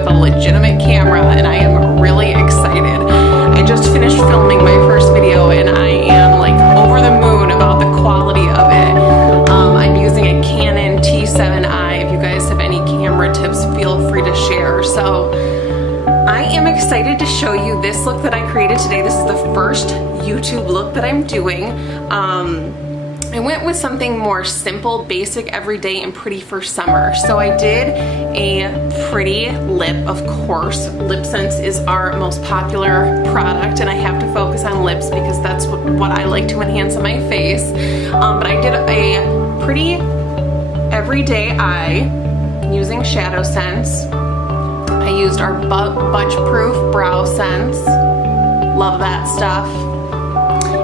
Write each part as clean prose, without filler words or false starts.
with a legitimate camera, and I am really excited. I just finished filming my first video and I am like over the moon about the quality of it. I'm using a Canon T7i. If you guys have any camera tips, feel free to share. So I am excited to show you this look that I created today. This is the first YouTube look that I'm doing. I went with something more simple, basic, everyday, and pretty for summer. So I did a pretty lip, of course. LipSense is our most popular product, and I have to focus on lips because that's what I like to enhance on my face. But I did a pretty everyday eye using SeneGence. I used our Budge Proof Brow Sense. Love that stuff.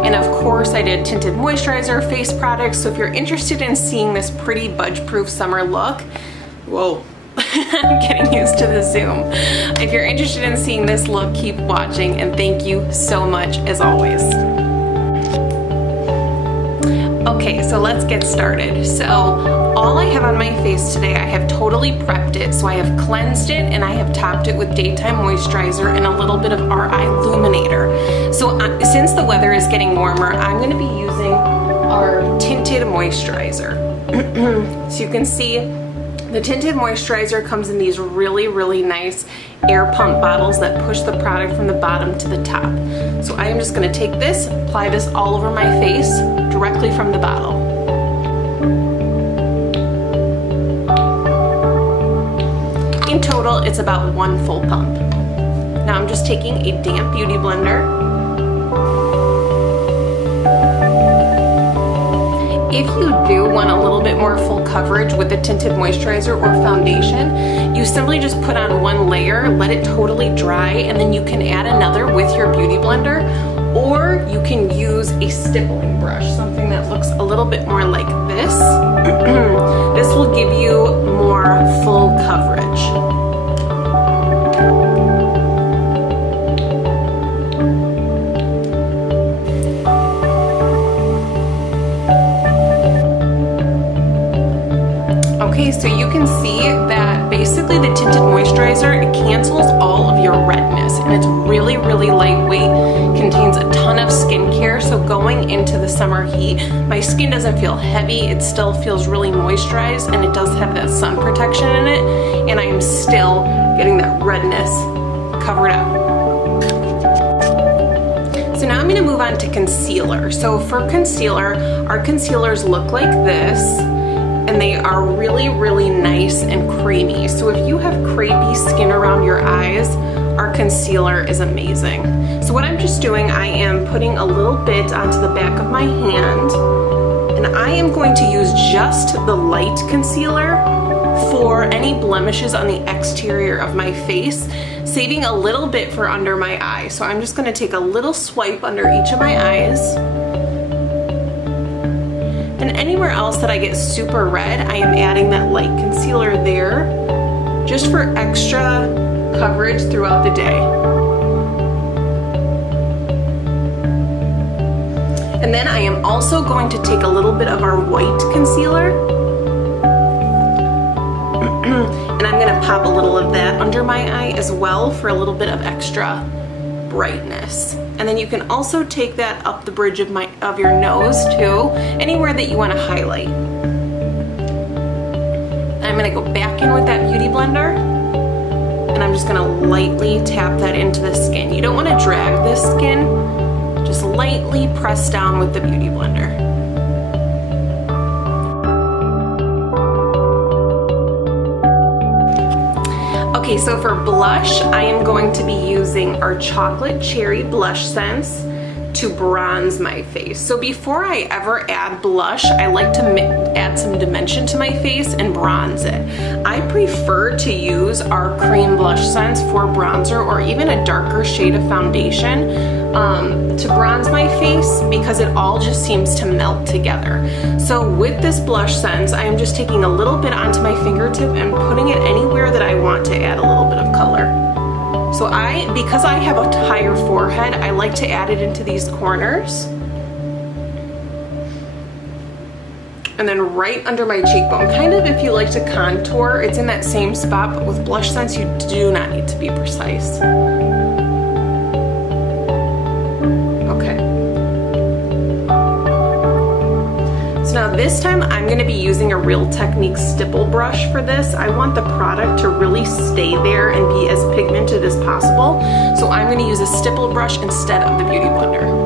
And of course I did tinted moisturizer, face products. So if you're interested in seeing this pretty budge proof summer look, whoa, I'm getting used to the zoom. If you're interested in seeing this look, keep watching, and thank you so much as always. Okay, so let's get started. So all I have on my face today, I have totally prepped it. So I have cleansed it and I have topped it with daytime moisturizer and a little bit of our eye illuminator. So since the weather is getting warmer, I'm going to be using our tinted moisturizer. So you can see the tinted moisturizer comes in these really nice air pump bottles that push the product from the bottom to the top. So I am just going to take this, apply this all over my face directly from the bottle. In total, it's about 1 full pump. Now I'm just taking a damp beauty blender. If you do want a little bit more full coverage with the tinted moisturizer or foundation, you simply just put on 1 layer, let it totally dry, and then you can add another with your beauty blender, or you can use a stippling brush, something that looks a little bit more like this. This will give you more full coverage. Okay, so you can see that basically the tinted moisturizer, it cancels all of your redness, and it's really lightweight, contains a ton of skincare. So going into the summer heat, my skin doesn't feel heavy, it still feels really moisturized, and it does have that sun protection in it, and I am still getting that redness covered up. So now I'm going to move on to concealer. So for concealer, our concealers look like this, and they are really nice and creamy. So if you have crepey skin around your eyes, our concealer is amazing. So what I'm just doing, I am putting a little bit onto the back of my hand, and I am going to use just the light concealer for any blemishes on the exterior of my face, saving a little bit for under my eye. So I'm just going to take a little swipe under each of my eyes. And anywhere else that I get super red, I am adding that light concealer there, just for extra coverage throughout the day. And then I am also going to take a little bit of our white concealer, and I'm going to pop a little of that under my eye as well for a little bit of extra brightness. And then you can also take that up the bridge of your nose too, anywhere that you want to highlight. I'm going to go back in with that beauty blender, and I'm just going to lightly tap that into the skin. You don't want to drag this skin, just lightly press down with the beauty blender. Okay, so for blush, I am going to be using our Chocolate Cherry Blush Sense to bronze my face. So before I ever add blush, I like to add some dimension to my face and bronze it. I prefer to use our Cream Blush Sense for bronzer, or even a darker shade of foundation to bronze my face, because it all just seems to melt together. So with this blush sense, I am just taking a little bit onto my fingertip and putting it anywhere that I want to add a little bit of color. So because I have a higher forehead, I like to add it into these corners. And then right under my cheekbone, kind of if you like to contour, it's in that same spot, but with Blush Sense, you do not need to be precise. Okay. So now this time, I'm gonna be using a Real Technique stipple brush for this. I want the product to really stay there and be as pigmented as possible. So I'm gonna use a stipple brush instead of the Beauty Blender.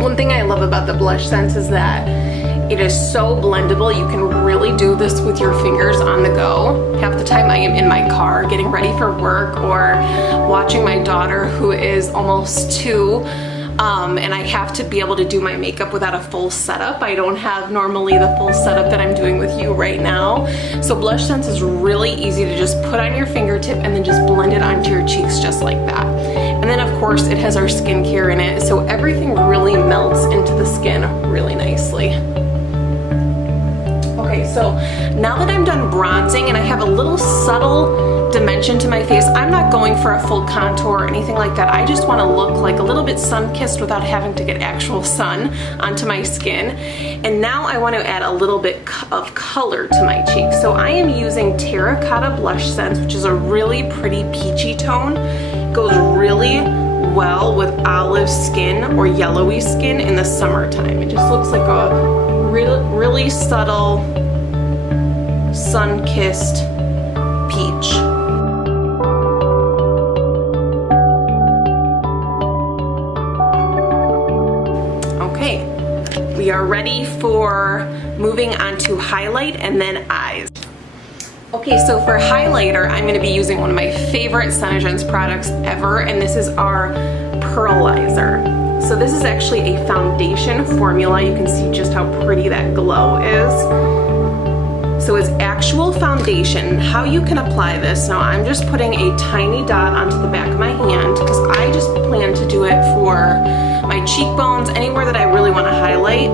One thing I love about the Blush Sense is that it is so blendable. You can really do this with your fingers on the go. Half the time I am in my car getting ready for work or watching my daughter who is almost 2, and I have to be able to do my makeup without a full setup. I don't have normally the full setup that I'm doing with you right now. So Blush Sense is really easy to just put on your fingertip and then just blend it onto your cheeks just like that. And then of course it has our skincare in it, so everything really melts into the skin really nicely. Okay, so now that I'm done bronzing and I have a little subtle dimension to my face, I'm not going for a full contour or anything like that. I just want to look like a little bit sun-kissed without having to get actual sun onto my skin. And now I want to add a little bit of color to my cheeks. So I am using Terracotta Blush Sense, which is a really pretty peachy tone. It goes really well with olive skin or yellowy skin in the summertime. It just looks like a really subtle sun-kissed peach. Okay, we are ready for moving on to highlight and then eyes. Okay, so for highlighter, I'm going to be using one of my favorite SeneGence products ever, and this is our Pearlizer. So this is actually a foundation formula. You can see just how pretty that glow is. So it's actual foundation. How you can apply this, now I'm just putting a tiny dot onto the back of my hand because I just plan to do it for my cheekbones, anywhere that I really want to highlight.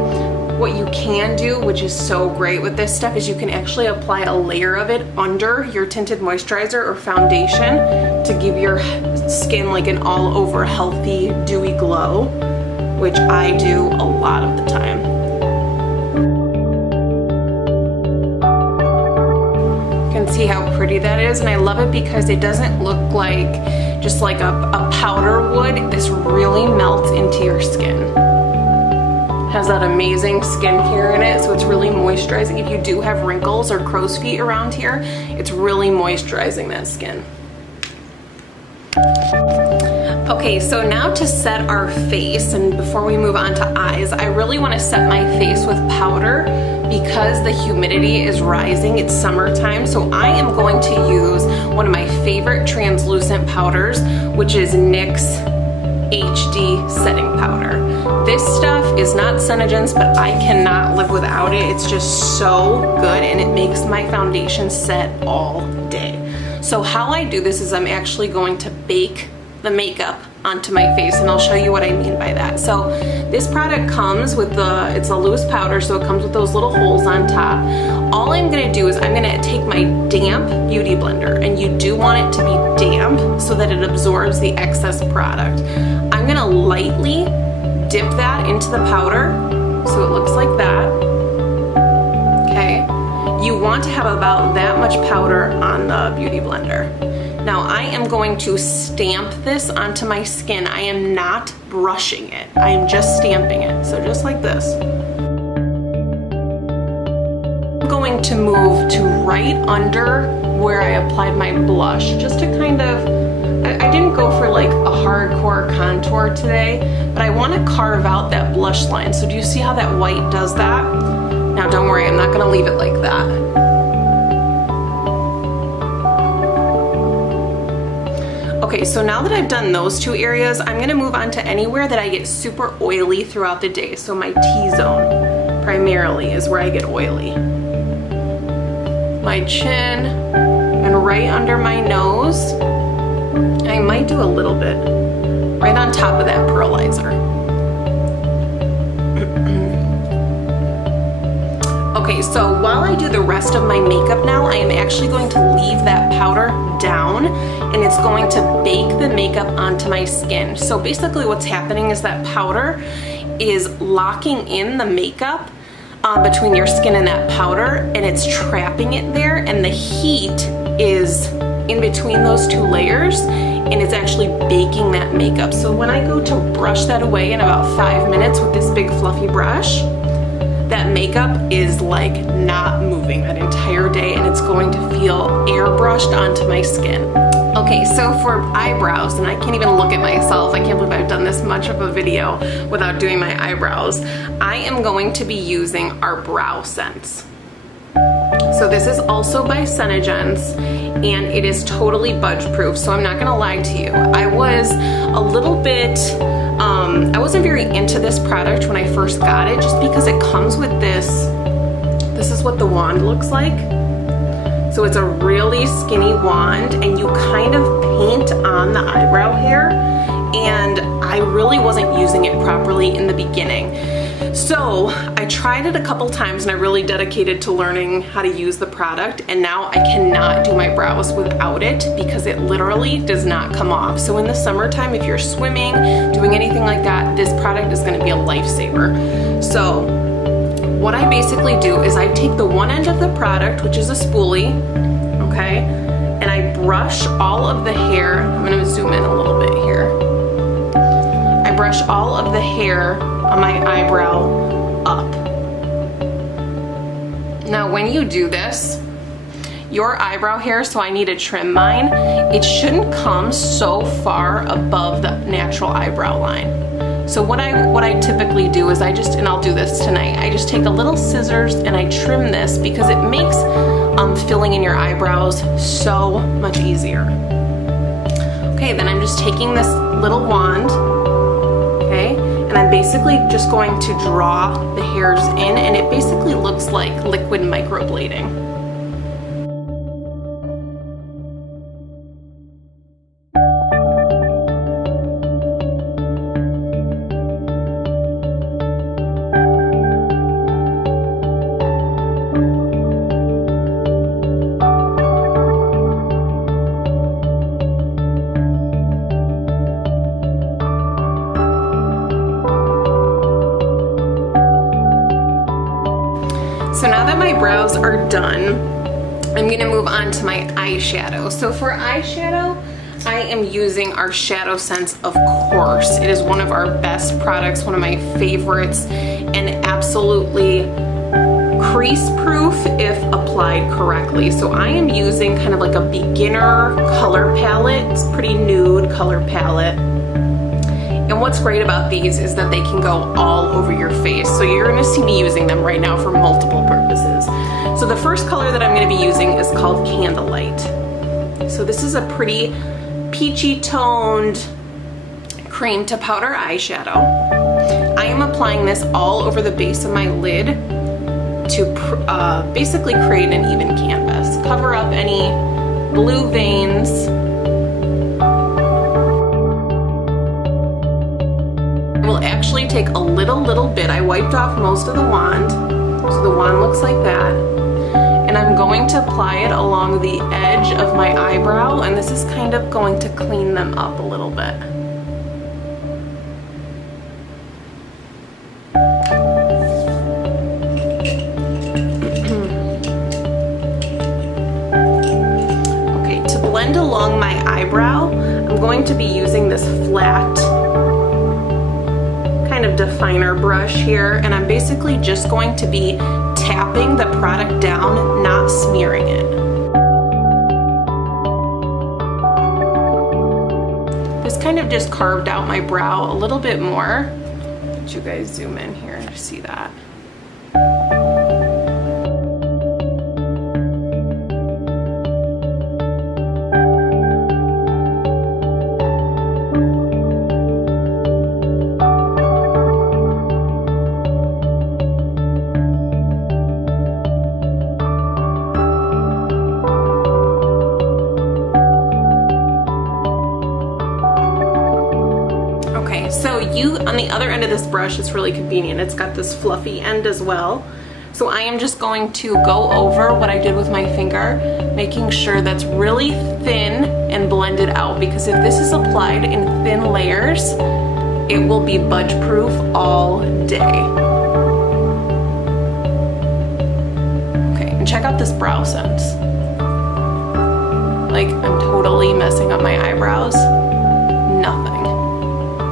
What you can do, which is so great with this stuff, is you can actually apply a layer of it under your tinted moisturizer or foundation to give your skin like an all over healthy dewy glow, which I do a lot of the time. You can see how pretty that is, and I love it because it doesn't look like just like a powder would. This really melts into your skin. Has that amazing skincare in it, so it's really moisturizing. If you do have wrinkles or crow's feet around here, it's really moisturizing that skin. Okay, so now to set our face, and before we move on to eyes, I really want to set my face with powder because the humidity is rising. It's summertime, so I am going to use one of my favorite translucent powders, which is NYX HD setting powder. This stuff is not SeneGence, but I cannot live without it. It's just so good, and it makes my foundation set all day. So how I do this is I'm actually going to bake the makeup onto my face, and I'll show you what I mean by that. So this product comes with it's a loose powder, so it comes with those little holes on top. All I'm gonna do is I'm gonna take my damp beauty blender, and you do want it to be damp so that it absorbs the excess product. I'm gonna lightly dip that into the powder so it looks like that. Okay, you want to have about that much powder on the beauty blender. Now I am going to stamp this onto my skin. I am not brushing it. I am just stamping it. So just like this. I'm going to move to right under where I applied my blush, just to kind of, I didn't go for like a hardcore contour today, but I want to carve out that blush line. So do you see how that white does that? Now don't worry, I'm not going to leave it like that. Okay, so now that I've done those two areas, I'm gonna move on to anywhere that I get super oily throughout the day. So my T-zone primarily is where I get oily. My chin and right under my nose. I might do a little bit right on on top of that pearlizer. Okay, so while I do the rest of my makeup now, I am actually going to leave that powder down, and it's going to bake the makeup onto my skin. So basically what's happening is that powder is locking in the makeup between your skin and that powder, and it's trapping it there, and the heat is in between those two layers, and it's actually baking that makeup. So when I go to brush that away in about 5 minutes with this big fluffy brush, that makeup is like not moving that entire day, and it's going to feel airbrushed onto my skin. Okay, so for eyebrows, and I can't even look at myself, I can't believe I've done this much of a video without doing my eyebrows. I am going to be using our Brow Sense. So this is also by SeneGence, and it is totally budge proof, so I'm not gonna lie to you. I was a little bit, I wasn't very into this product when I first got it, just because it comes with this is what the wand looks like. So it's a really skinny wand, and you kind of paint on the eyebrow hair, and I really wasn't using it properly in the beginning. So I tried it a couple times, and I really dedicated to learning how to use the product, and now I cannot do my brows without it because it literally does not come off. So in the summertime, if you're swimming, doing anything like that, this product is going to be a lifesaver. So what I basically do is I take the one end of the product, which is a spoolie, okay, and I brush all of the hair. I'm going to zoom in a little bit here. I brush all of the hair on my eyebrow up. Now when you do this, your eyebrow hair, so I need to trim mine, it shouldn't come so far above the natural eyebrow line. So what I typically do is and I'll do this tonight, I just take a little scissors and I trim this because it makes filling in your eyebrows so much easier. Okay, then I'm just taking this little wand, okay, and I'm basically just going to draw the hairs in, and it basically looks like liquid microblading. So now that my brows are done, I'm gonna move on to my eyeshadow. So for eyeshadow, I am using our Shadow Sense, of course. It is one of our best products, one of my favorites, and absolutely crease proof if applied correctly. So I am using kind of like a beginner color palette. It's a pretty nude color palette. And what's great about these is that they can go all over your face. So you're gonna see me using them right now for multiple purposes. So the first color that I'm gonna be using is called Candlelight. So this is a pretty peachy toned cream to powder eyeshadow. I am applying this all over the base of my lid to basically create an even canvas. Cover up any blue veins. Will actually take a little bit. I wiped off most of the wand, so the wand looks like that, and I'm going to apply it along the edge of my eyebrow, and this is kind of going to clean them up a little bit. Okay, to blend along my eyebrow, I'm going to be using this flat kind of definer brush here, and I'm basically just going to be tapping the product down, not smearing it. This kind of just carved out my brow a little bit more. Let you guys zoom in here to see that. on the other end of this brush, it's really convenient. It's got this fluffy end as well. So I am just going to go over what I did with my finger, making sure that's really thin and blended out, because if this is applied in thin layers, it will be budge proof all day. Okay, and check out this brow sense. Like, I'm totally messing up my eyebrows. Nothing.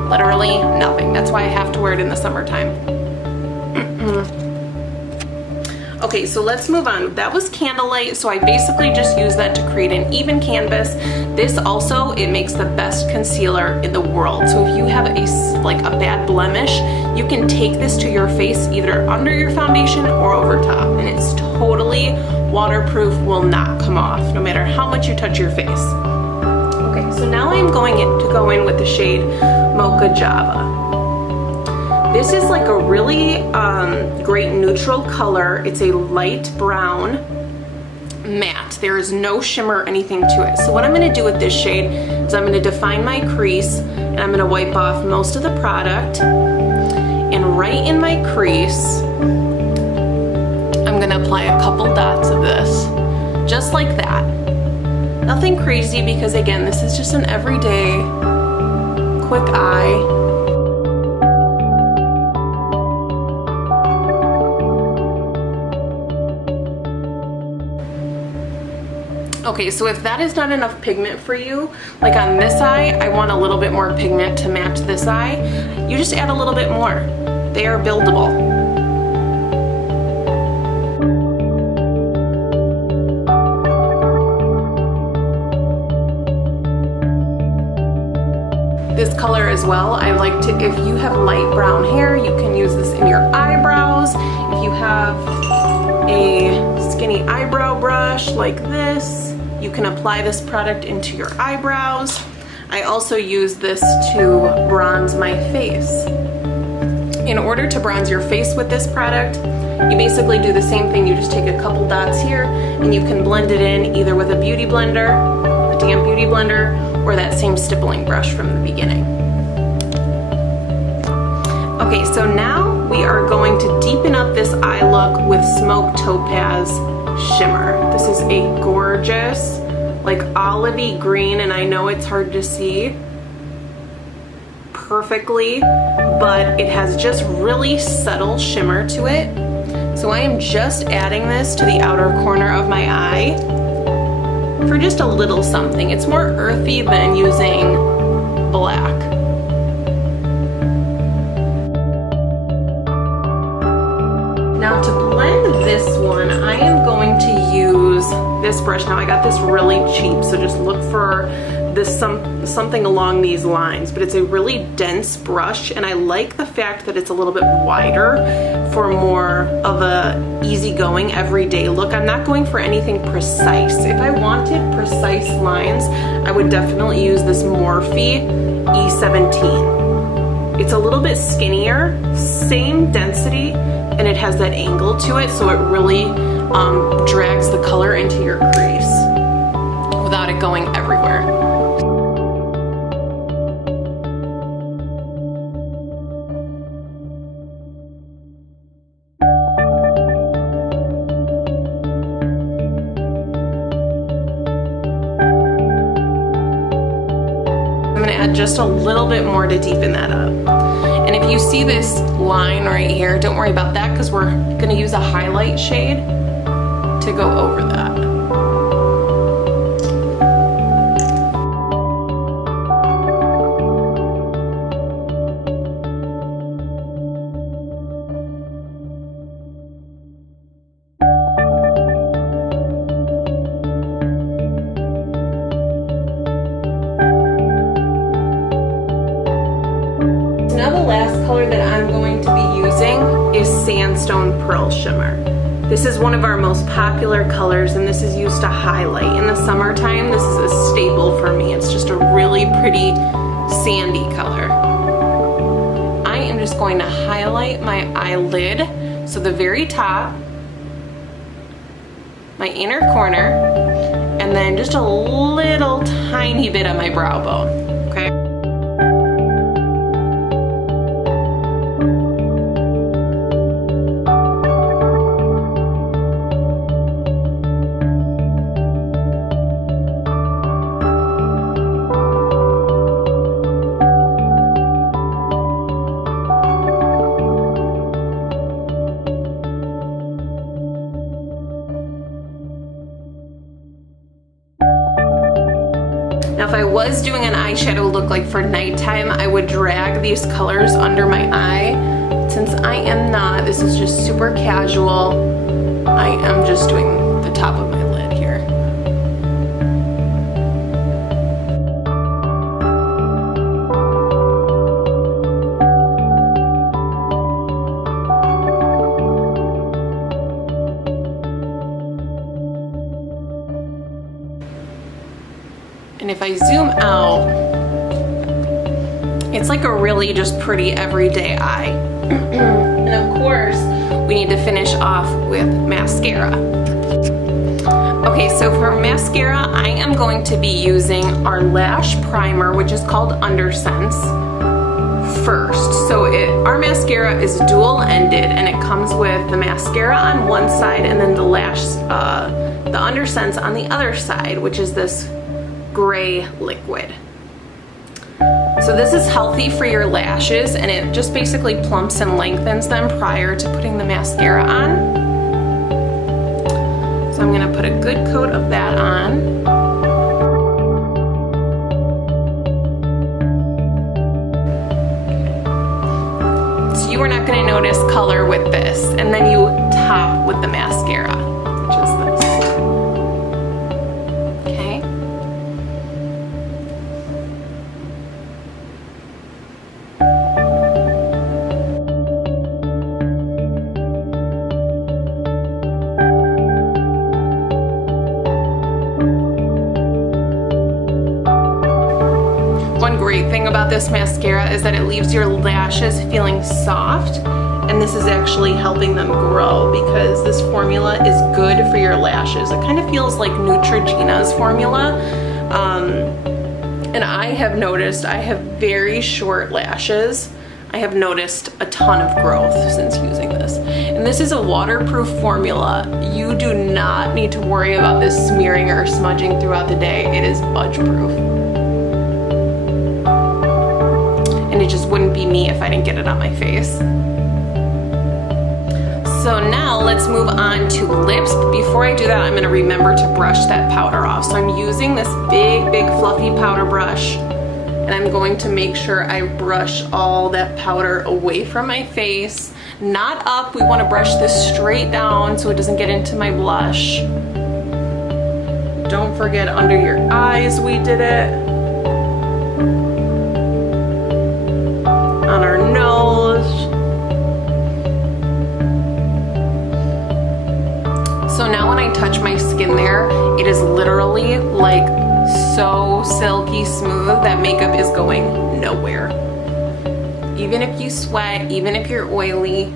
Literally nothing. That's why I have to wear it in the summertime. Okay, so let's move on. That was candlelight, so I basically just use that to create an even canvas. This also, it makes the best concealer in the world. So if you have a bad blemish, you can take this to your face either under your foundation or over top, and it's totally waterproof, will not come off no matter how much you touch your face. Okay, so now I'm going to go in with the shade Mocha Java. This is like a really great neutral color. It's a light brown matte. There is no shimmer or anything to it. So what I'm going to do with this shade is I'm going to define my crease, and I'm going to wipe off most of the product. And right in my crease, I'm going to apply a couple dots of this, just like that. Nothing crazy, because again, this is just an everyday quick eye. Okay, so if that is not enough pigment for you, like on this eye, I want a little bit more pigment to match this eye, you just add a little bit more. They are buildable. This color as well, I like to, if you have light brown hair, you can use this in your eyebrows. If you have a skinny eyebrow brush like this, you can apply this product into your eyebrows. I also use this to bronze my face. In order to bronze your face with this product, you basically do the same thing. You just take a couple dots here, and you can blend it in either with a beauty blender, a damp beauty blender, or that same stippling brush from the beginning. Okay, so now we are going to deepen up this eye look with Smoke Topaz Shimmer. This is a gorgeous, like olivey green, and I know it's hard to see perfectly, but it has just really subtle shimmer to it. So I am just adding this to the outer corner of my eye for just a little something. It's more earthy than using black. Now to blend this one, I am going to use this brush. Now I got this really cheap, so just look for this something along these lines, but it's a really dense brush, and I like the fact that it's a little bit wider for more of a easygoing everyday look. I'm not going for anything precise. If I wanted precise lines, I would definitely use this Morphe E17. It's a little bit skinnier, same density, and it has that angle to it, so it really drags the color into your crease without it going everywhere. I'm gonna add just a little bit more to deepen that up. And if you see this line right here, don't worry about that, because we're gonna use a highlight shade to go over that. Now the last color that I'm going to be using is Sandstone Pearl Shimmer. This is one of our most popular colors, and this is used to highlight. In the summertime, this is a staple for me. It's just a really pretty sandy color. I am just going to highlight my eyelid, so the very top, my inner corner, and then just a little tiny bit of my brow bone, okay? Now if I was doing an eyeshadow look like for nighttime, I would drag these colors under my eye. Since I am not, this is just super casual. I am just doing the top of my lid here. And if I zoom out, it's like a really just pretty everyday eye. And of course, we need to finish off with mascara. Okay, so for mascara, I am going to be using our lash primer, which is called Undersense, first. So our mascara is dual-ended, and it comes with the mascara on one side and then the Undersense on the other side, which is this gray liquid. So this is healthy for your lashes, and it just basically plumps and lengthens them prior to putting the mascara on. So I'm gonna put a good coat of that on. Okay. So you are not gonna notice color with this, and then you top with the mascara, which is this. Great thing about this mascara is that it leaves your lashes feeling soft, and this is actually helping them grow because this formula is good for your lashes. It kind of feels like Neutrogena's formula, and I have noticed I have very short lashes. I have noticed a ton of growth since using this. And this is a waterproof formula. You do not need to worry about this smearing or smudging throughout the day. It is budge proof. And it just wouldn't be me if I didn't get it on my face. So now let's move on to lips. But before I do that, I'm gonna remember to brush that powder off. So I'm using this big fluffy powder brush, and I'm going to make sure I brush all that powder away from my face, not up. We wanna brush this straight down so it doesn't get into my blush. Don't forget under your eyes we did it. On our nose. So now when I touch my skin there, it is literally like so silky smooth that makeup is going nowhere. Even if you sweat, even if you're oily.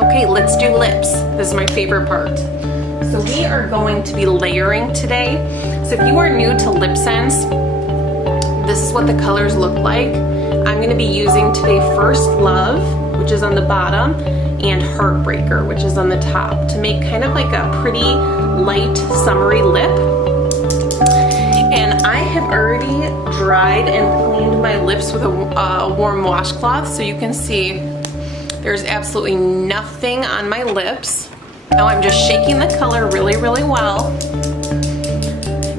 Okay, let's do lips. This is my favorite part. So we are going to be layering today. So if you are new to SeneGence, this is what the colors look like. I'm gonna be using today First Love, which is on the bottom, and Heartbreaker, which is on the top, to make kind of like a pretty light summery lip. And I have already dried and cleaned my lips with a warm washcloth, so you can see there's absolutely nothing on my lips. Now I'm just shaking the color really well.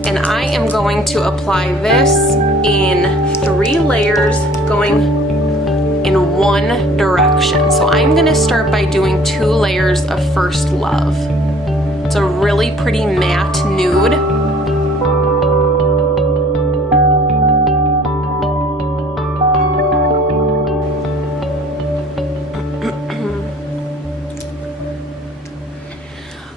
And I am going to apply this in 3 layers going in one direction. So I'm gonna start by doing 2 layers of First Love. It's a really pretty matte nude.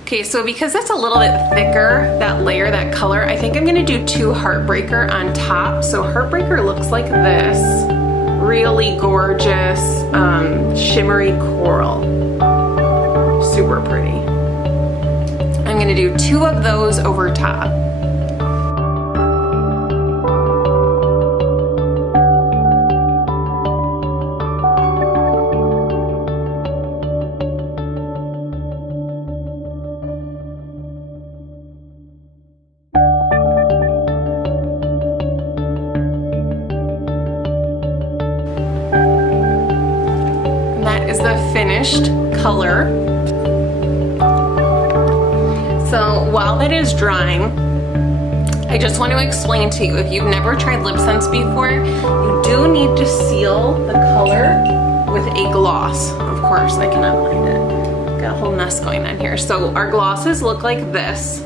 Okay, so because that's a little bit thicker, that layer, that color, I think I'm gonna do 2 Heartbreaker on top. So Heartbreaker looks like this, really gorgeous, shimmery coral, super pretty. I'm gonna do 2 of those over top. Is the finished color. So while that is drying, I just want to explain to you, if you've never tried lip sense before, you do need to seal the color with a gloss. Of course, I cannot find it. Got a whole mess going on here. So our glosses look like this.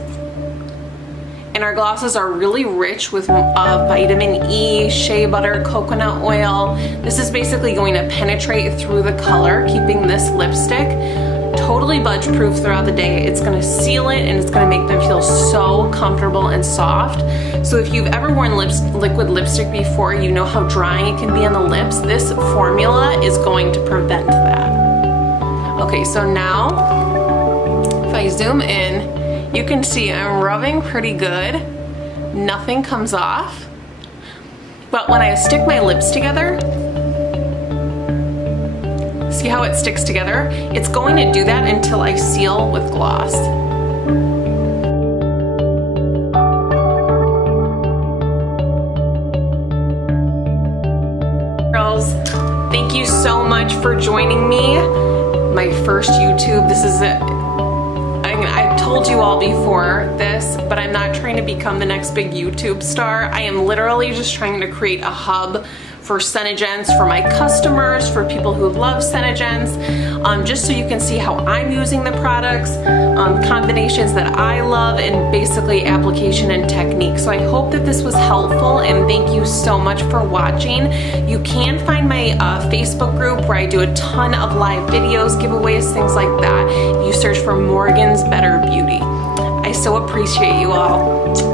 And our glosses are really rich with vitamin E, shea butter, coconut oil. This is basically going to penetrate through the color, keeping this lipstick totally budge proof throughout the day. It's gonna seal it and it's gonna make them feel so comfortable and soft. So if you've ever worn liquid lipstick before, you know how drying it can be on the lips. This formula is going to prevent that. Okay, so now, if I zoom in, you can see I'm rubbing pretty good. Nothing comes off. But when I stick my lips together, see how it sticks together? It's going to do that until I seal with gloss. Girls, thank you so much for joining me. My first YouTube, this is it. I've told you all before this, but I'm not trying to become the next big YouTube star. I am literally just trying to create a hub for SeneGence, for my customers, for people who love SeneGence, just so you can see how I'm using the products, combinations that I love, and basically application and technique. So I hope that this was helpful, and thank you so much for watching. You can find my Facebook group where I do a ton of live videos, giveaways, things like that. You search for Morgan's Better Beauty. I so appreciate you all.